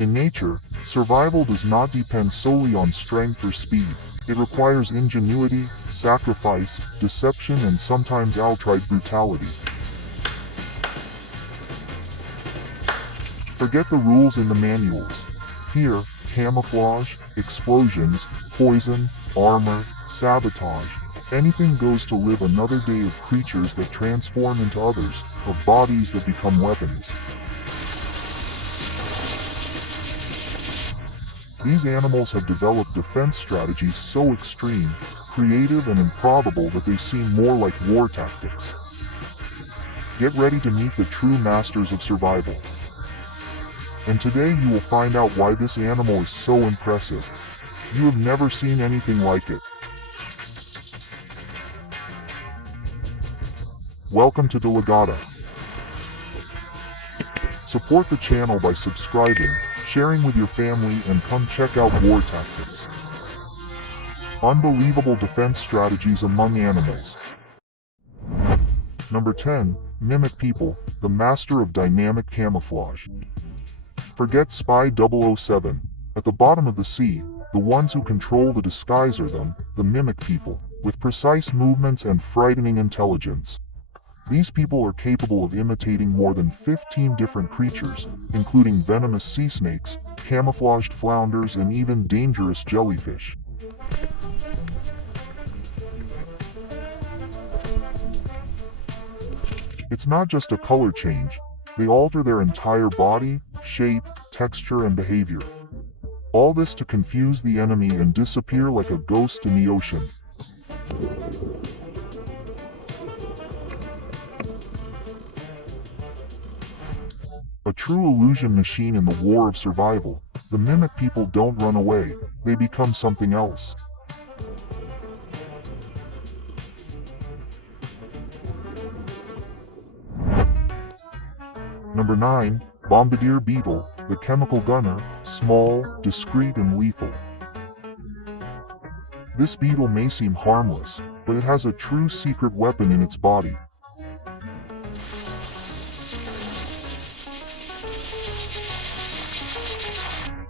In nature, survival does not depend solely on strength or speed. It requires ingenuity, sacrifice, deception, and sometimes outright brutality. Forget the rules in the manuals. Here, camouflage, explosions, poison, armor, sabotage, anything goes to live another day of creatures that transform into others, of bodies that become weapons. These animals have developed defense strategies so extreme, creative, and improbable that they seem more like war tactics. Get ready to meet the true masters of survival. And today you will find out why this animal is so impressive. You have never seen anything like it. Welcome to Delegata. Support the channel by subscribing, sharing with your family, and come check out war tactics. Unbelievable defense strategies among animals. Number 10. Mimic people, the master of dynamic camouflage. Forget Spy 007. At the bottom of the sea, the ones who control the disguise are them, the mimic people, with precise movements and frightening intelligence. These people are capable of imitating more than 15 different creatures, including venomous sea snakes, camouflaged flounders, and even dangerous jellyfish. It's not just a color change. They alter their entire body, shape, texture, and behavior. All this to confuse the enemy and disappear like a ghost in the ocean. A true illusion machine in the war of survival, the mimic people don't run away, they become something else. Number 9. Bombardier beetle, the chemical gunner, small, discreet, and lethal. This beetle may seem harmless, but it has a true secret weapon in its body.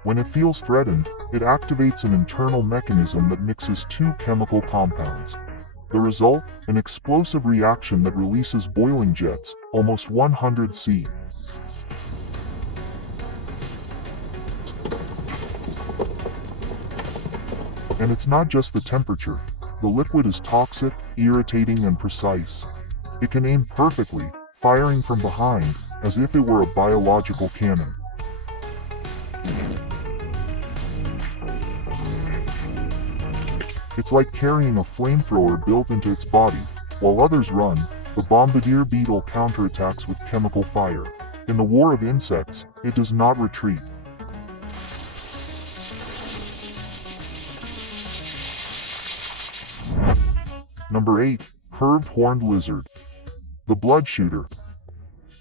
When it feels threatened, it activates an internal mechanism that mixes two chemical compounds. The result? An explosive reaction that releases boiling jets, almost 100 C. And it's not just the temperature. The liquid is toxic, irritating, and precise. It can aim perfectly, firing from behind, as if it were a biological cannon. It's like carrying a flamethrower built into its body. While others run, the bombardier beetle counterattacks with chemical fire. In the war of insects, it does not retreat. Number 8. Curved horned lizard. The blood shooter.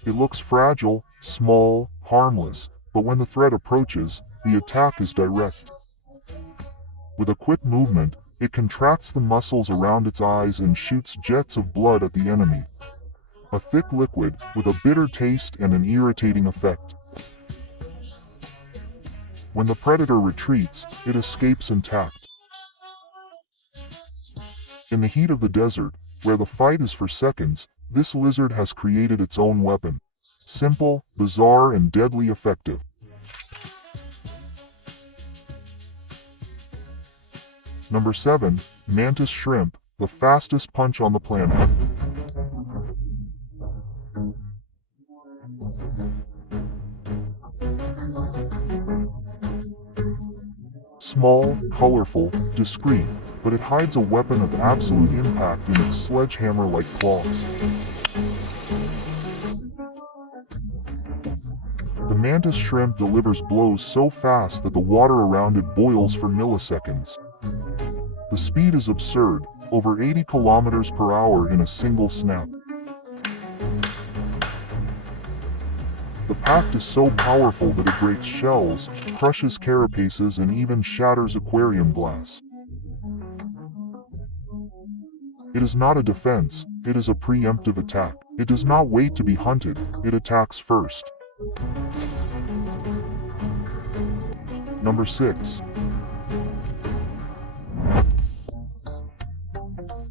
It looks fragile, small, harmless, but when the threat approaches, the attack is direct. With a quick movement, it contracts the muscles around its eyes and shoots jets of blood at the enemy. A thick liquid, with a bitter taste and an irritating effect. When the predator retreats, it escapes intact. In the heat of the desert, where the fight is for seconds, this lizard has created its own weapon. Simple, bizarre, and deadly effective. Number 7. Mantis shrimp, the fastest punch on the planet. Small, colorful, discreet, but it hides a weapon of absolute impact in its sledgehammer-like claws. The mantis shrimp delivers blows so fast that the water around it boils for milliseconds. The speed is absurd, over 80 kilometers per hour in a single snap. The pact is so powerful that it breaks shells, crushes carapaces, and even shatters aquarium glass. It is not a defense, it is a preemptive attack. It does not wait to be hunted, it attacks first. Number 6.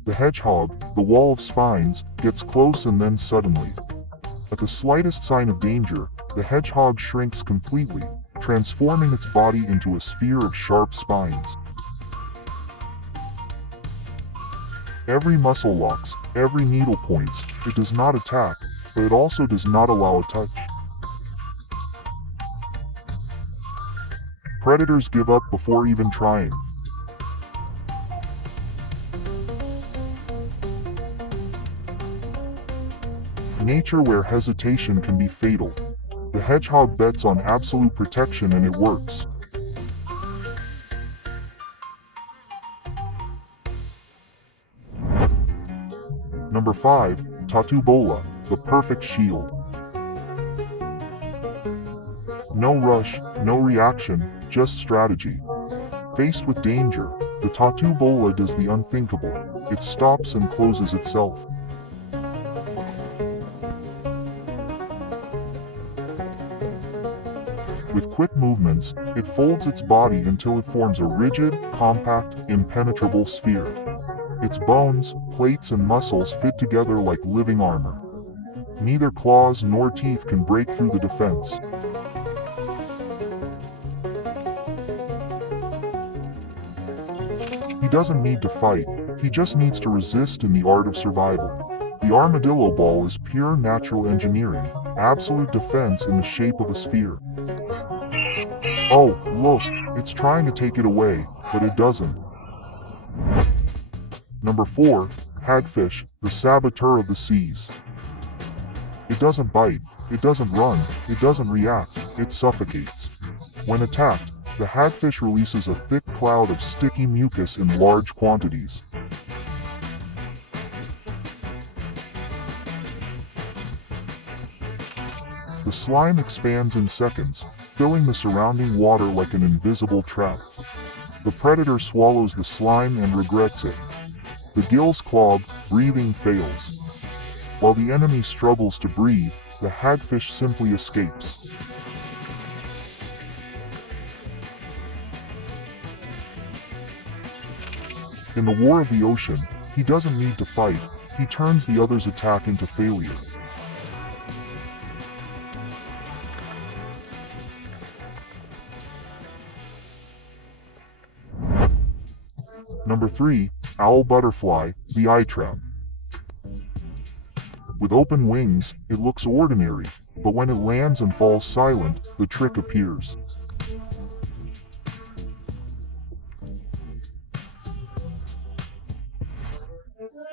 The hedgehog, the wall of spines, gets close and then suddenly. At the slightest sign of danger, the hedgehog shrinks completely, transforming its body into a sphere of sharp spines. Every muscle locks, every needle points. It does not attack, but it also does not allow a touch. Predators give up before even trying. Nature where hesitation can be fatal. The hedgehog bets on absolute protection and it works. Number 5. Tattoo bola, the perfect shield. No rush, no reaction, just strategy. Faced with danger, the tattoo bola does the unthinkable. It stops and closes itself. With quick movements, it folds its body until it forms a rigid, compact, impenetrable sphere. Its bones, plates and muscles fit together like living armor. Neither claws nor teeth can break through the defense. He doesn't need to fight, he just needs to resist in the art of survival. The armadillo ball is pure natural engineering, absolute defense in the shape of a sphere. Oh, look, it's trying to take it away, but it doesn't. Number 4. Hagfish, the saboteur of the seas. It doesn't bite, it doesn't run, it doesn't react, it suffocates. When attacked, the hagfish releases a thick cloud of sticky mucus in large quantities. The slime expands in seconds, filling the surrounding water like an invisible trap. The predator swallows the slime and regrets it. The gills clog, breathing fails. While the enemy struggles to breathe, the hagfish simply escapes. In the war of the ocean, he doesn't need to fight, he turns the other's attack into failure. Number 3. Owl butterfly, the eye trap. With open wings, it looks ordinary, but when it lands and falls silent, the trick appears.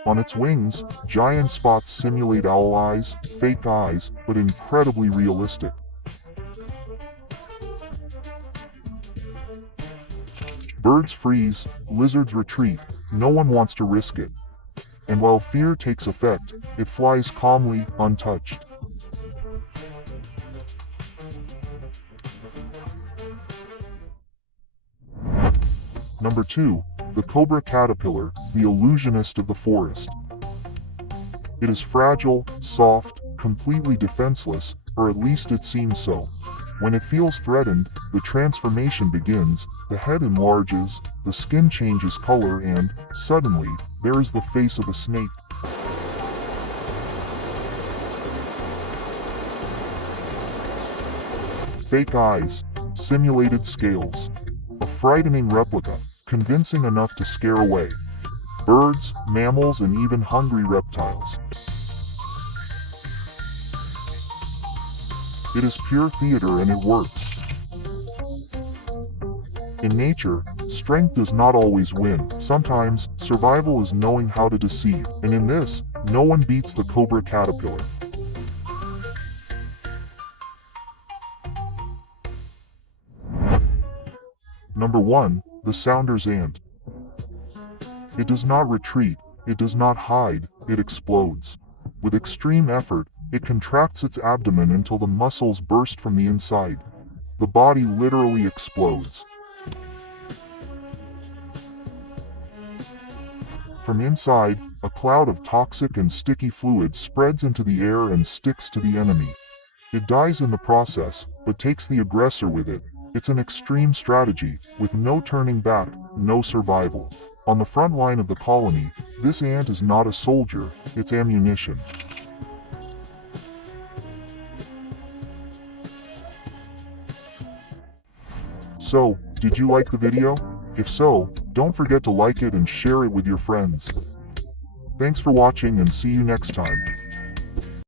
On its wings, giant spots simulate owl eyes, fake eyes, but incredibly realistic. Birds freeze, lizards retreat, no one wants to risk it. And while fear takes effect, it flies calmly, untouched. Number 2. The cobra caterpillar, the illusionist of the forest. It is fragile, soft, completely defenseless, or at least it seems so. When it feels threatened, the transformation begins, the head enlarges, the skin changes color and, suddenly, there is the face of a snake. Fake eyes, simulated scales. A frightening replica, convincing enough to scare away birds, mammals, and even hungry reptiles. It is pure theater and it works. In nature, strength does not always win. Sometimes, survival is knowing how to deceive, and in this, no one beats the cobra caterpillar. Number 1. The Sounder's ant. It does not retreat, it does not hide, it explodes. With extreme effort, it contracts its abdomen until the muscles burst from the inside. The body literally explodes. From inside, a cloud of toxic and sticky fluid spreads into the air and sticks to the enemy. It dies in the process, but takes the aggressor with it, It's an extreme strategy, with no turning back, no survival. On the front line of the colony, this ant is not a soldier, it's ammunition. So, did you like the video? If so, don't forget to like it and share it with your friends. Thanks for watching and see you next time.